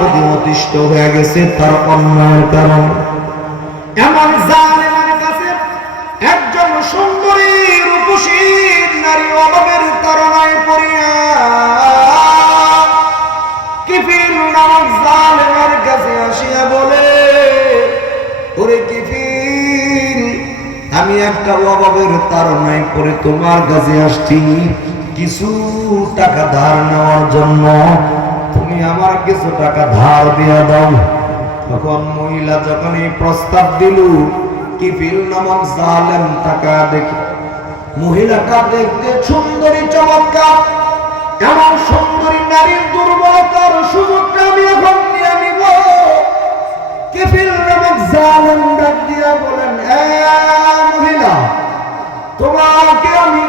প্রতি অতিষ্ঠ হয়ে গেছে তার অন্যায়ের কারণে। এমন জালেমের কাছে একজন সুন্দরী রূপসী নারী অভাবের তাড়নায় পড়িয়া কিফিল নামক জালেমের কাছে আসিয়া বলে, ওরে কিফিল, আমি একটা অভাবের তাড়নায় পড়ে তোমার কাছে আসছি কিছু টাকা ধার নেওয়ার জন্য, তুমি আমার কিছু টাকা ধার দিয়া দাও। তখন মহিলা যখন এই প্রস্তাব দিল, কিফিল নামক জালেম টাকা দেখে, মহিলাটা দেখতে সুন্দরী চমৎকার, এমন সুন্দরী নারীর দুর্বলতার সুযোগটা আমি এখন নিয়ে নিব। কিফিল নামক জালেম ডাক দিয়া বলেন, মহিলা, তোমাকে আমি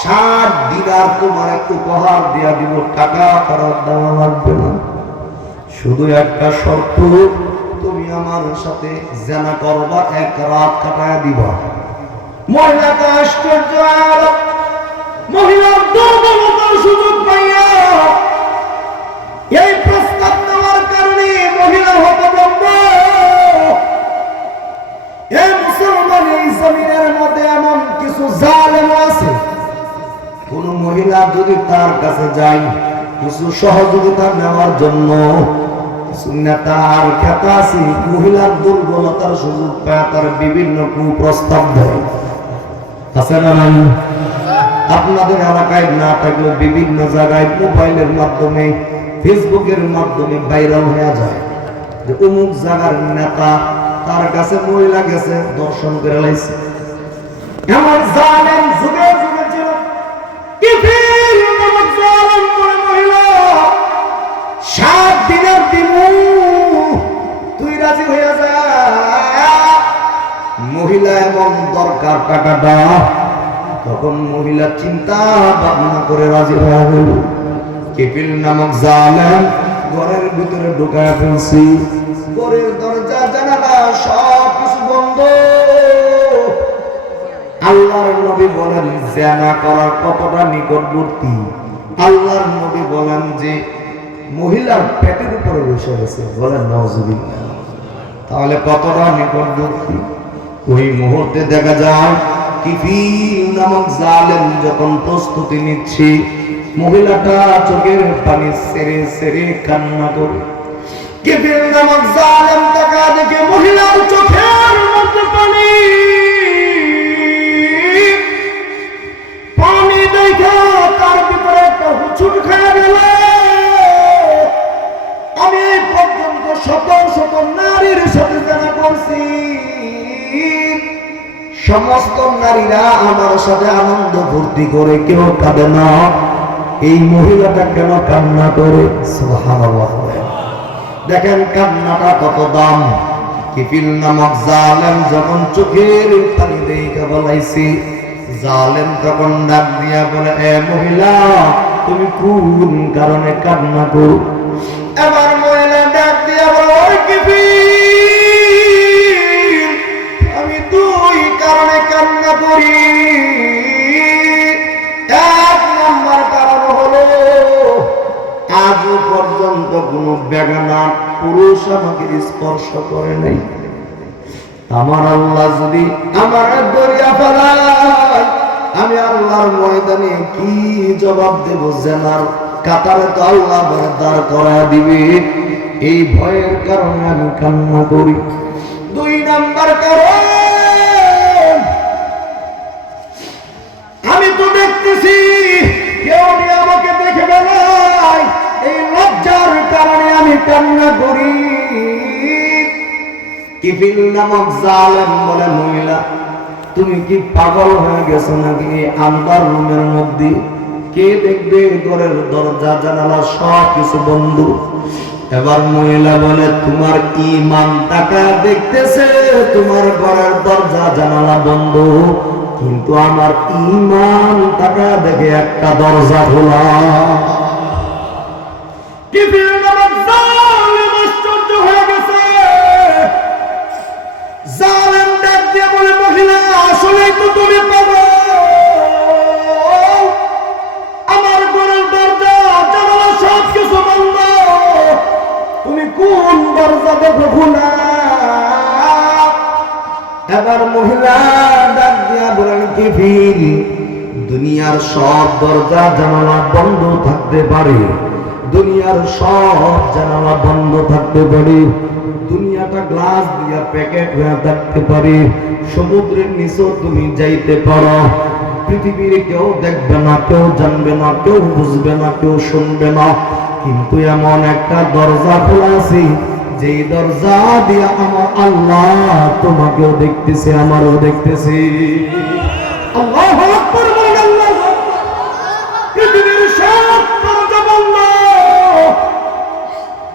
60 দিনার তোমার উপহার দিয়া দিব, টাকা ফেরত দেওয়া লাগবে না, শুধু একটা শর্ত, তুমি আমার সাথে জেনা করবা, এক রাত কাটায়া দিবা। মহিলাটা আশ্চর্য, মহিলার দুর্বলতার সুযোগ পাইয়া এই প্রস্তাব দেওয়ার কারণে মহিলা হতভম্ব। এই মুসলমান এই জমিনের মধ্যে এমন কিছু জালেম আছে, কোন মহিলা যদি তার কাছে যায় কিছু সহযোগিতা নেওয়ার জন্য, কিছু নেতার খ্যাতা আছে, মহিলার দুর্বলতার সুযোগ পায় তার বিভিন্ন কুপ্রস্তাব দেয়, আছে না নাই? আপনাদের এলাকায় না থাকলে বিভিন্ন জায়গায় মোবাইলের মাধ্যমে, ফেসবুকের মাধ্যমে ভাইরাল হয়ে যায় যে অমুক জায়গার নেতা, তার কাছে মহিলা গেছে, দর্শন করে লাইছে। এমন জালেম যুগে যুগে ছিল। কিফিল নামক জালেম বলে, মহিলা 7 দিনের দিমু, তুই রাজি হয়ে যা। মহিলা এমন দরকার টাকাটা, তখন মহিলা চিন্তা ভাবনা করে রাজি হয়ে গেল। কিফিল নামক জালেম ঘরের ভিতরে ঢুকায় ফেলছি, ঘরের দরজা জানালা সব কিছু বন্ধ। আল্লাহর নবী বলেন জিনা করার কতটা নিকটবর্তী। আল্লাহর নবী বলেন যে মহিলার পেটের উপরে বসে গেছে, বলেন নাউজুবিল্লাহ। তাহলে কতটা নিকটবর্তী। ওই মুহূর্তে দেখা যায় কিফিল নামক জালেম যখন প্রস্তুতি নিচ্ছে, মহিলাটা চোখের পানি ছেড়ে ছেড়ে কান্না করে। কিফিল নামক জালেম টাকা দেখে মহিলার চোখের মধ্যে পানি দেখে তার ভিতরে একটা হুচুট খেয়ে গেল। আমি এই পর্যন্ত শত শত নারীর সাথে জানা করছি, সমস্ত নারীরা আমার সাথে আনন্দ ফুর্তি করে, কেউ কাঁদে না, এই মহিলাটা কেন কান্না করে? সুবহানাল্লাহ। দেখেন কান্নাটা কত দাম। কিফিল নামক জালেম যখন চোখের পানি দেখে বলাইছি, জালেম তখন ডাক দিয়া বলে, মহিলা, তুমি কোন কারণে কান্না করো? এবার মহিলা ডাক দিয়া বলে, ওই কিফিল, আমি 2 কারণে কান্না করি। 1 নম্বর কারণ হলো, আজও পর্যন্ত কোনো বেগানা পুরুষ আমাকে স্পর্শ করে নাই। আমার আল্লাহ যদি আমার দরিয়া ফেলায়, আমি আল্লাহর ময়দানে কি জবাব দেব? জেনার কাতারে তো আল্লাহ আমাকে দাঁড় করায় দিবে, এই ভয়ের কারণে আমি কান্না করি। 2 নাম্বার কারণ, আমি তো দেখতেছি কেউ আমাকে দেখে বেলায়, এই লজ্জার কারণে আমি কান্না করি। কিফিল নামক জালেম বলে, মহিলা, তুমি কি পাগল হয়ে গেছো নাকি? আন্দার রুমের মধ্যে কে দেখবে? ঘরের দরজা জানালা সব কিছু বন্ধ। এবার মহিলা বলে, তোমার ঈমান টাকা দেখতেছে, তোমার ঘরের দরজা জানালা বন্ধ, কিন্তু আমার ঈমান টাকা দেখে একটা দরজা খোলা। কিফিল নামক জালেম আশ্চর্য হয়ে গেছে। জালেম ডাক দিয়ে বলে, মহিলা, আসলেই তো তুমি পাগল। আমার ঘরের দরজা খোলা। এবার মহিলা ডাক দিয়া বলেন, কি ফিল, দুনিয়ার সব দরজা জানালা বন্ধ থাকতে পারে, দুনিয়ার সব জানালা বন্ধ থাকতে পারে, দুনিয়াটা গ্লাস দিয়া প্যাকেট হয়ে থাকতে পারে, সমুদ্রের নিচেও তুমি যাইতে পারো, পৃথিবীর কেউ দেখবে না, কেউ জানবে না, কেউ বুঝবে না, কেউ শুনবে না, কিন্তু এমন একটা দরজা খোলা আছে যেই দরজা দিয়ে আমার আল্লাহ তোমাকেও দেখতেছে, আমারও দেখতেছে। আল্লাহু আকবার, আল্লাহু আকবার। পৃথিবীর সব দরজা বন্ধ।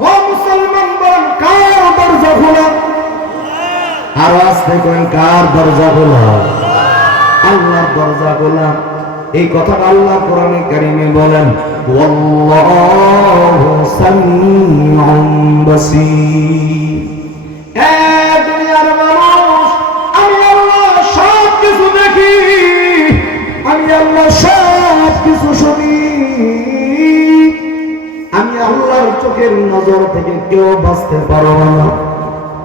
ও মুসলমান, বলেন কার দরজা খোলা? আর আস্তে করেন, কার দরজা খোলা? আল্লাহর দরজা খোলা। এই কথাটা আল্লাহ কোরআনে কারিমে বলেন, ওয়াল্লাহু সামিউন বাসীর। এ দুনিয়ার মানুষ, আমি আল্লাহ সব কিছু দেখি, আমি আল্লাহ সব কিছু শুনি, আমি আল্লাহর চোখের নজর থেকে কেউ বাঁচতে পারবে না।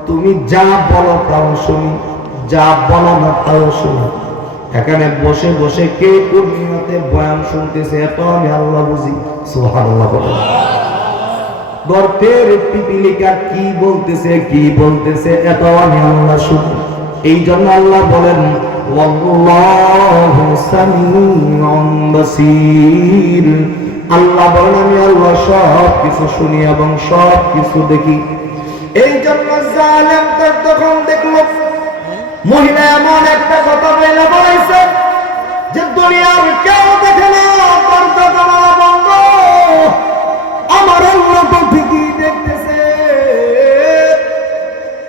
তুমি যা বলো তাও শুনি, যা বলো না তাও শুনি। এখানে বসে বসে কে কোন নিয়তে বয়ান শুনতেছে এত আমি আল্লাহ বুঝি। সুবহানাল্লাহ। গর্তের পিপিলিকা কি বলতেছে, কি বলতেছে এত আমি আল্লাহ শুনি। এই জন্য আল্লাহ বলেন, ওয়াল্লাহু সামিউন বাসীর। আল্লাহ বলেন, আমি আল্লাহ সব কিছু শুনি এবং সব কিছু দেখি। এই জন্য জালেম তখন দেখলো মহিলা এমন একটা কথা বলে বলেছে যে দুনিয়ার কেউ দেখে না, দরজা জানালা বন্ধ, আমার আল্লাহ তো ঠিকই দেখতেছে।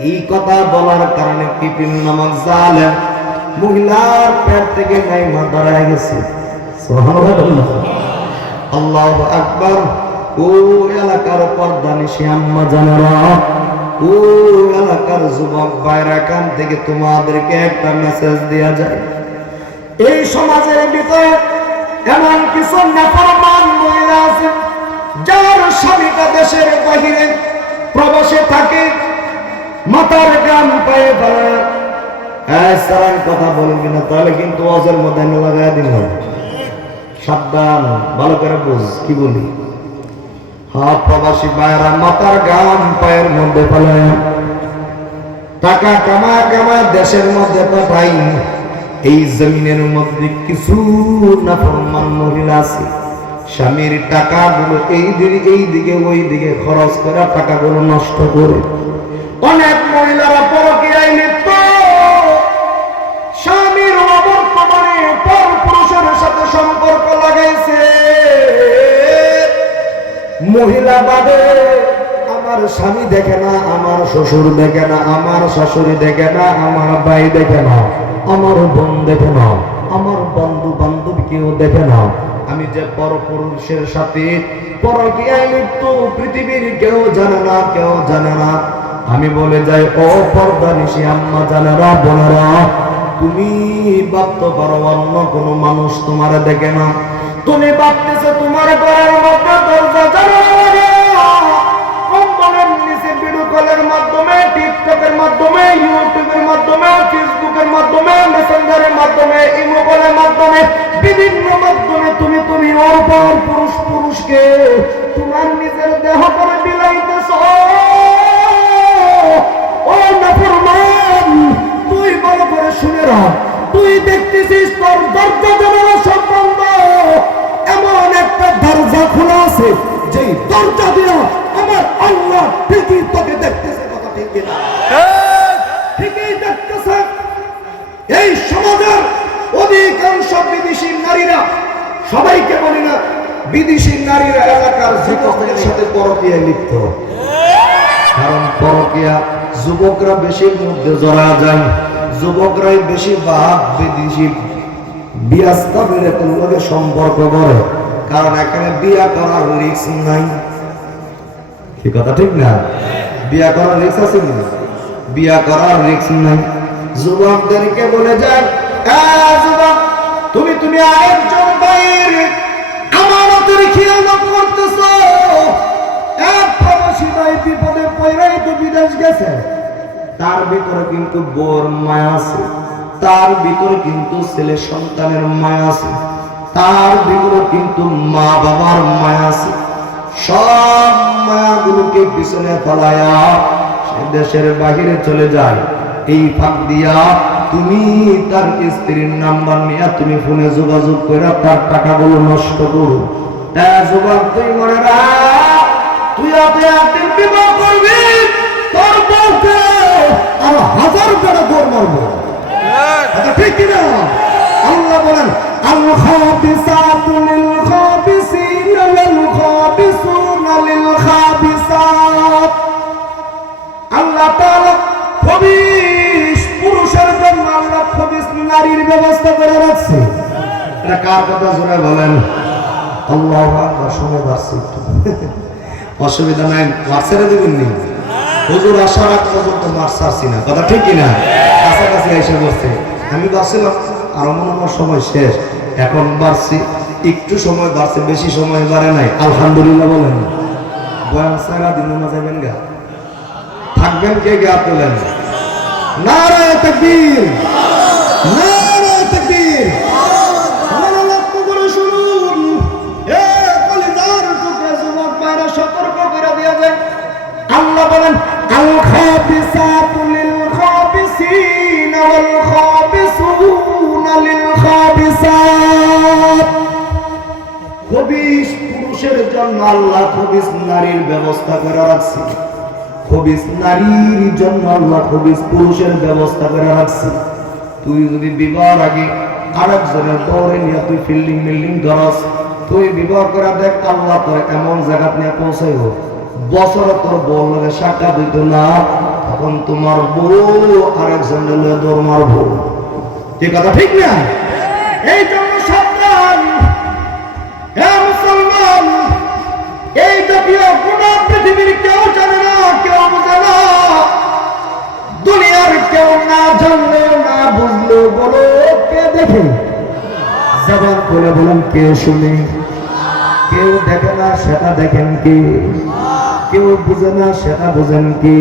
এই কথা বলার কারণে কিপিল নামক জালেম মহিলার পেট থেকে নাইমা দাঁড়ায় গেছে। সুবহানাল্লাহ, আল্লাহু আকবার। ও এলাকার পর্দানিশী আম্মা জানেরা, ও এলাকার যুবক ভাইরা, কান থেকে তোমাদেরকে একটা মেসেজ দেয়া যায়। এই সমাজের ভিতরে এমন কিছু নাফরমান মহিলা আছে যার স্বামীটা দেশের বাহিরে প্রবাসে থাকে, মাথার গাম পায়ে ফেলে। সারান কথা বলবি না, তাহলে কিন্তু অজের মধ্যে আমি লাগাই দিল। সাবধান, ভালো করে বুঝ কি বলি। হ্যাঁ, প্রবাসী ভাইরা মাথার গাম পায়ের মধ্যে ফেলে, টাকা কামায় কামায় দেশের মধ্যে পাঠাই। এই জমিনের মধ্যে কিছু নাফরমান মহিলা আছে, স্বামীর টাকাগুলো এই দিকে ওই দিকে খরচ করে টাকাগুলো নষ্ট করে। অনেক মহিলারা পরকীয়ায় লিপ্ত, স্বামীর অবর্তমানে পর পুরুষের সাথে সম্পর্ক লাগাইছে। মহিলা বাদে আমার স্বামী দেখে না, আমার শ্বশুর দেখে না, আমার শাশুড়ি দেখে না, আমার ভাই দেখে না, আমার বোন দেখে না, আমার বন্ধু বান্ধব কেউ দেখে না। আমি যে পরপুরুষের সাথে পরকীয়ায় লিপ্ত, পৃথিবীর কেউ জানে না, কেউ জানে না। আমি বলে যাই, ও পর্দানিশী আম্মা জানেরা, বোনেরা, তুমি ভাবতে পারো অন্য কোনো মানুষ তোমার দেখে না। তুমি ভাবতেছো তোমার ঘরের মধ্যে দরজা জানালা, কম্বলের নিচে ভিডিও কলের মাধ্যমে, টিকটকের মাধ্যমে, ইউটিউবের মাধ্যমে, ফেসবুকের মাধ্যমে, মেসেঞ্জারের মাধ্যমে, ইমো কলের মাধ্যমে, বিভিন্ন মাধ্যমে তুমি অপর পুরুষকে তোমার নিজের দেহ করে বিলাইতেছো। ও নাফরমান, তুই ভালো করে শুনে রাখ, তুই দেখতেছিস তোর দরজা জানালা সব বন্ধ, এমন একটা দরজা খোলা আছে যেই দরজা দিয়া আমার আল্লাহ ঠিকই তোকে দেখতেছে। কথা ঠিক কিনা? ঠিকই দেখতেছে। এই সমাজের অধিকাংশ বিদেশি নারীরা, সবাইকে বলি না, বিদেশি নারীরা এলাকার যুবকদের সাথে পরকীয়ায় লিপ্ত। কারণ পরকীয়া যুবকরা বেশির মধ্যে জড়া যায়, যুবকরাই বেশি ভাগ বিদেশি বিয়াস্তাবের লগে সম্পর্ক করে। কারণ এখানে বিয়া করার রিস্ক নাই। কি কথা ঠিক না? বিয়া করার রিস্ক আছে না? বিয়া করার রিস্ক নাই। যুবকদেরকে বলে যায়, যুবক, তুমি আরেকজন ভাইয়ের আমানতের খিয়ানত করতেছো। এক প্রবাসী ভাই বিপদে পড়াই তো বিদেশ গেছে, গেছে, তার ভিতরে কিন্তু বউর মায়া আছে, তার ভিতরে কিন্তু ছেলে সন্তানের মায়া আছে, তার ভিতরে কিন্তু মা বাবার মায়া আছে। সব মায়াগুলোকে পিছনে ফেলায়া সে দেশের বাহিরে চলে যায়। এই ফাঁক দিয়া তুমি তার স্ত্রীর নাম্বার নিয়ে তুমি ফোনে যোগাযোগ করে তার টাকাগুলো নষ্ট করো। যুবক তুই মনে রাখ, তুই একদিন বিবাহ করবি, তোর বউকে আর 1000 করে দৌড় মারবো। এটা ঠিক কিনা? আল্লাহ বলেন আল খাবিসাতু লিল খাবিসিন ওয়াল খাবিসুনা লিল খাবিসাত। আল্লাহ তাআলা খবিস পুরুষের জন্য আল্লাহ খবিস নারীর ব্যবস্থা করে রাখছে। এটা কার কথা জোরে বলেন? আল্লাহু আকবার। শুনে পাচ্ছি, অসুবিধা নাই, মার ছেড়ে দিবেন নি? হুজুর আসার আগ পর্যন্ত মার ছাড়ছি না, কথা ঠিক কিনা? কাছাকাছি এসে বসছে। আমি ভাবছিলাম আর মনে সময় শেষ, এখন বাড়ছি, একটু সময় বাড়ছে, বেশি সময় বাড়ে নাই। আলহামদুলিল্লাহ বলেন। বয়ান সারা দিন না যাবেন গা, থাকবেন কে গা তোলেন? নারায়ে তাকবীর, নারায়ে তাকবীর। আল্লাহ বলেন আল খাবিসাতু লিল খাবিসিন ওয়াল খাবিসুনা লিল খাবিসাত। খবিস পুরুষের জন্য আল্লাহ খবিস নারীর ব্যবস্থা করে রাখছে। খবিস নারীর জন্য আল্লাহ খবিস পুরুষের ব্যবস্থা করে রাখছে। তুই যদি বিবাহের আগে আরেকজনের দৌড়ে নিয়ে তুই ফিল্ডিং মিল্ডিং ধরস, তুই বিবাহ করে দেখ আল্লাহ তোর এমন জায়গা নিয়ে পৌঁছাইব, বছর তোর বউ লগে শাখা দিত না, তখন তোমার বউ আরেকজনের লগে দৌড় মারবো। কি কথা ঠিক না? এই জন্য সাবধান হে মুসলমান, এই জাতীয় গোটা পৃথিবীর কেউ জানে না, কেউ বুঝে না, দুনিয়ার কেউ না জানলেও না বুঝলেও বলো কে দেখে? জবান করে বলেন কে শুনে? কেউ দেখে না সেটা দেখেন কি? কেউ বুঝে না সেটা বুঝেন কি?